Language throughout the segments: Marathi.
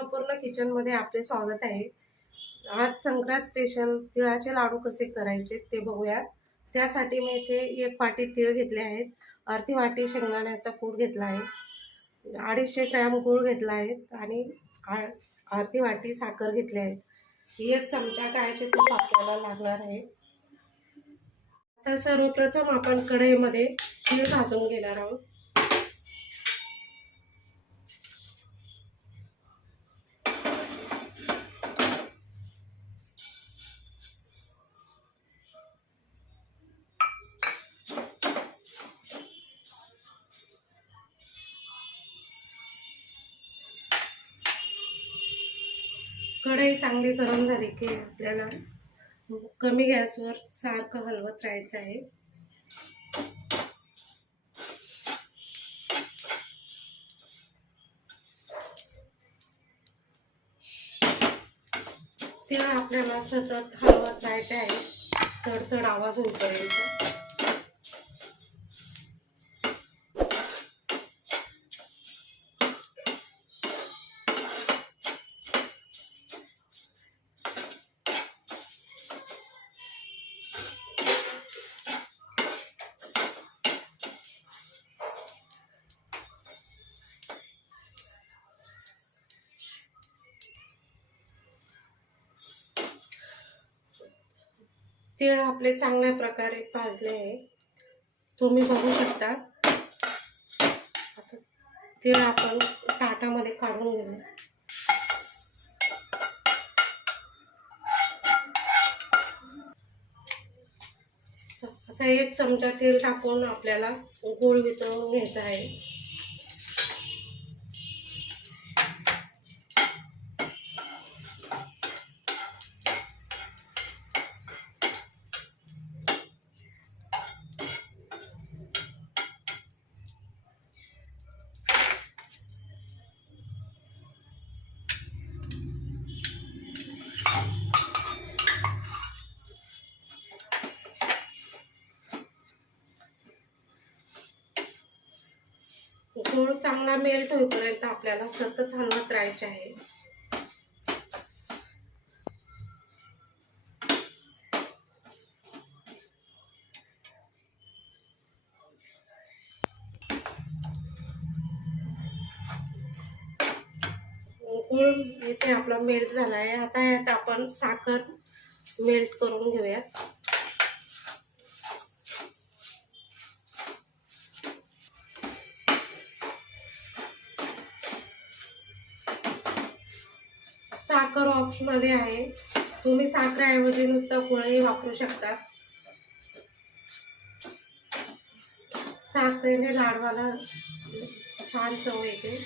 अन्नपूर्णा किचनमध्ये आपले स्वागत आहे। आज संक्रांत स्पेशल तिळाचे लाडू कसे करायचे ते बघूया। त्यासाठी मी इथे 1 वाटी तीळ घेतले आहेत, अर्धी वाटी शेंगदाण्याचा कूट घेतला आहे, 250 ग्रॅम गूळ घेतला आहे आणि अर्धी वाटी साखर घेतली आहे। 1 चमचा गायचे तूप आपल्याला लागणार आहे। तर सर्वप्रथम आपण कढईमध्ये तीळ भाजून घेणार आहोत। कढई चांगली गरम झाली की आपल्याला कमी गॅसवर सारखं हलवत राहायचं आहे। तीळ आपल्याला सतत हलवत राहायचे आहे, तडतड आवाज होईपर्यंत। तीळ आपले चांगल्या प्रकारे भाजले आहे, तुम्ही बघू शकता। आता तीळ आपण ताटामध्ये काढून घेऊ। आता 1 चमचा तेल टाकून आपल्याला गूळ वितळून घ्यायचा आहे। गूळ चांगला मेल्ट होईपर्यंत आपल्याला सतत हलवत राहायचे आहे। गूळ इथे आपला मेल्ट झाला आहे। आता यात आपण साखर मेल्ट करून घेऊयात। साखर ऑप्शनल आहे, तुम्ही साखरेऐवजी नुसतं गुळही वापरू शकता। साखरेने लाडवाला छान चव येते।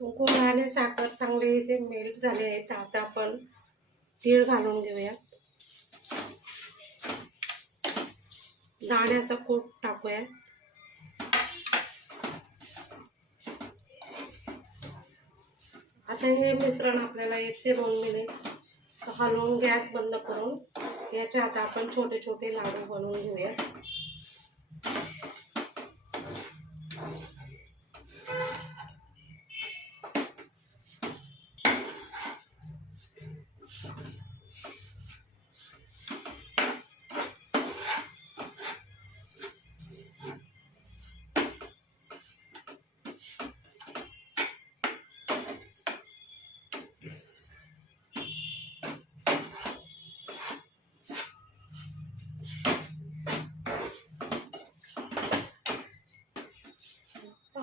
गूळ आणि साखर चांगले इथे मेल्ट झाले आहेत। आता आपण तीळ घालून घेऊया, दाण्याचा कूट टाकूया। आता हे मिश्रण आपल्याला 1 ते 2 मिनिट हलवून गॅस बंद करून याच्या आता आपण छोटे छोटे लाडू बनवून घेऊया।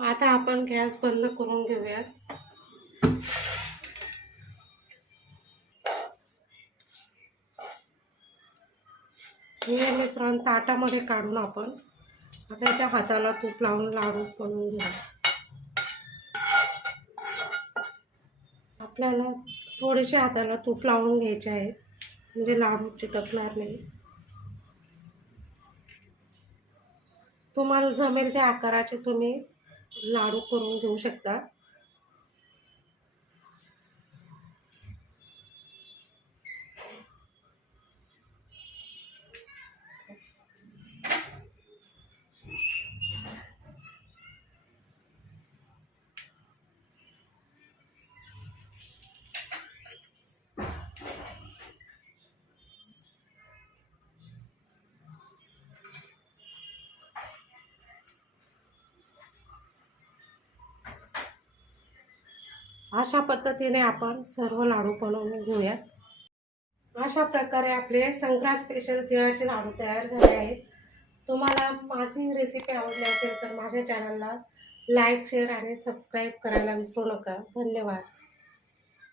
आता आपण गॅस बंद करून घेऊयात। हे मिश्रण ताटामध्ये काढून आपण आता त्याच्या हाताला तूप लावून लाडू बनवून घेऊ। आपल्याला थोडेसे हाताला तूप लावून घ्यायचे आहे, म्हणजे लाडू चिटकणार नाही. तुम्हाला जमेल त्या आकाराचे तुम्ही लाडू करून घेऊ शकता. अशा पद्धतीने आपण सर्व लाडू बनवून घेऊयात. अशा प्रकारे आपले संक्रांत स्पेशल तिळाचे लाडू तयार झाले आहेत. तुम्हाला माझी रेसिपी आवडली असेल तर माझ्या चॅनलला लाईक, शेअर आणि सबस्क्राईब करायला विसरू नका. धन्यवाद.